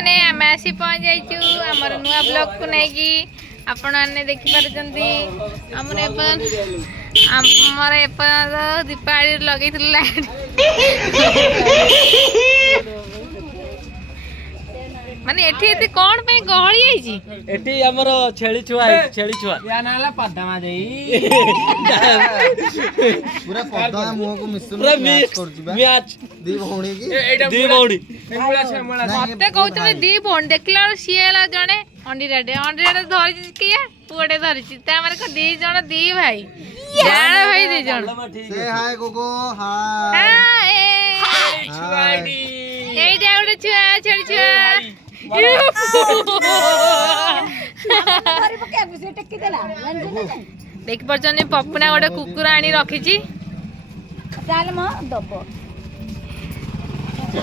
मैंने आम आसी पहुँच जाइचु आमर नुआ ब्लॉग को नहीं आपण मैंने देखि पारुचंती आमर एपर दीपावली लगे लाइट माने एठी एते कोन पे गहळी आइची एठी हमर छेली छुआ या नाला पद्मा देई पूरा पद्मा मुह को मिसुन पूरा मैच कर दिबा मैच दी भौणी की दी भौणी मते कहउतले दी भौणी देखला सिएला जणे अंडीराडे धरि किया पुडे धरि ता माने को दी जण दी भाई जान भाई दी जण से हाय गोगो हाय हाय छुआडी एइटा उडे छुआ छेली छुआ देख पार्छन पपुना गोटे कुकुर आनी रखी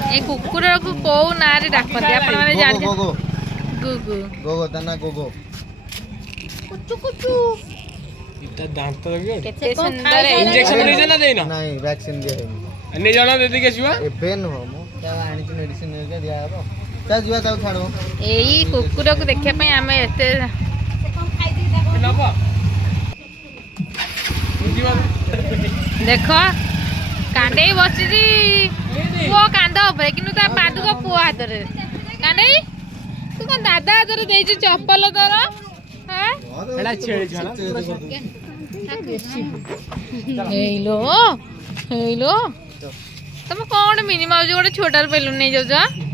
ए कुकुर को कौ ना रे डाकते आपण माने जानि गोगो गुगु गोगो तना गोगो कुचु कुचु इता दांत लगे केते सुंदर है इंजेक्शन नहीं देना देना नहीं वैक्सीन दिया है अन्य जना देदी के छुआ एबे न हो मो क्या आनी छ मेडिसिन के दिया हबो ता जुआ ता छाड़ो एई कुकुर को देखिया पई आमे एते नबा देखो कांडे बसी पुओ कांद उपरे किनु ता पादु को पुओ हाथ रे कांडे तू कोन दादा हाथ रे देई चप्पल तोर हां एडा छेली छाला हेलो तुम कौन मिनी माउज गोटे छोटार बेलून नहीं जाऊ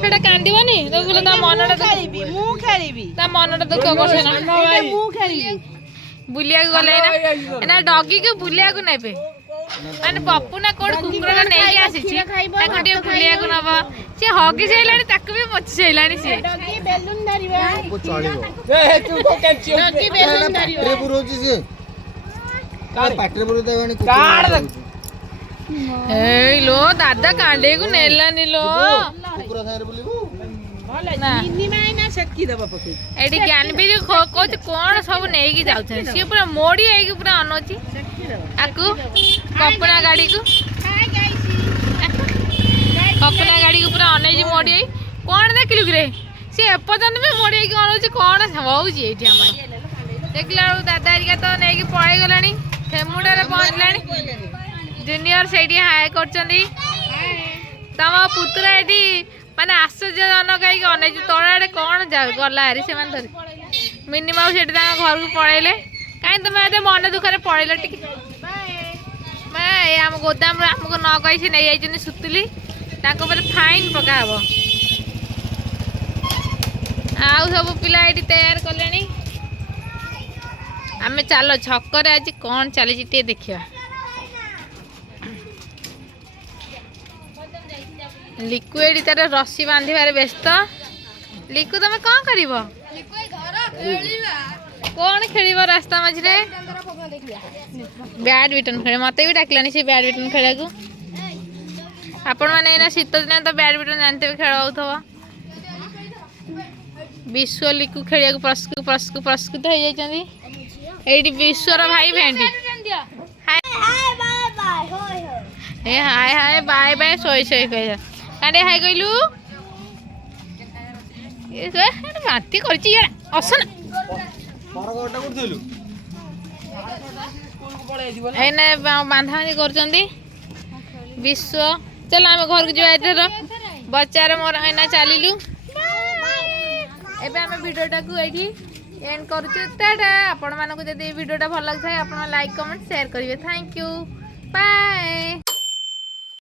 सेटा कांदीबनी तो बोले ता मनटा खेलिबी मु खेलिबी ता मनटा दुख करछ ना मु खेलिबी बुलिया गले ना एना डॉगी के बुलिया को नेबे माने पप्पू ना कोड कुकुर का नहीं के आसी छी ताको टे बुलिया को नबा से हगी छैलानी ताको भी मछ छैलानी से डॉगी बेलून धरिबा को चढ़िबो ए तू को कैंची डॉगी बेलून धरिबा पाटरे बुरोची से का पाटरे बुरो देवानी काड ए लो दादा कांडे को नेलानी लो कुकुर खाएर बुलिबो ना इन्नी माइना सेटकी दबा पके एडी ज्ञानबीर कोच कोन सब नेई की जाउ छे से पूरा मोड़ी आई की पूरा अनोची आकू कपना गाड़ी को कपना गाड़ी को पूरा अनै जी मोड़ी आई कोन देखलु रे से एपजन में मोड़ी आई की अनोची कोन होउची एठी हमर देखला दादा हरिका तो नेई की पळै गलानी फेमुडा रे पहुंचलानी जूनियर सेठी हाय करचंदी तम पुत्र एठी माने आश्चर्यजनक है अनै तोड़े कौन गला हरी से मिनिमम से घर को पड़े कहीं तुम एत मन दुखे पड़े टे आम गोदाम आमको न कही से नहीं जाइए सुतुली फाइन पका हम आउ सब पिला ये तैयार कले आम चलो छक आज कौन चली देखा लिकु एडी तार रस्सी बांधिबार व्यस्त लिकु तुम कौन कर कौन खेल रास्ता मझे बैडमिंटन खेल मत भी डाकलानी से बैडमिंटन खेला को आपण मैंने शीत दिन तो बैडमिंटन जानते खेल हो विश्व लिकु खेल प्रस्तुत हो जाती विश्वर भाई भेंडी हाय हाय बाय बाय सोई सोई कह कांडे हाय कहलु बाती करची असन एने बांधाबांधी करचंदी विश्व चल आम घर को जाए बच्चार मोर एना चलू एबे आम वीडियोटा को एठी एंड करूछु टाटा आपण मानको जदी वीडियोटा भल लागथाय आपण लाइक कमेंट शेयर करिवे थैंक यू बाय।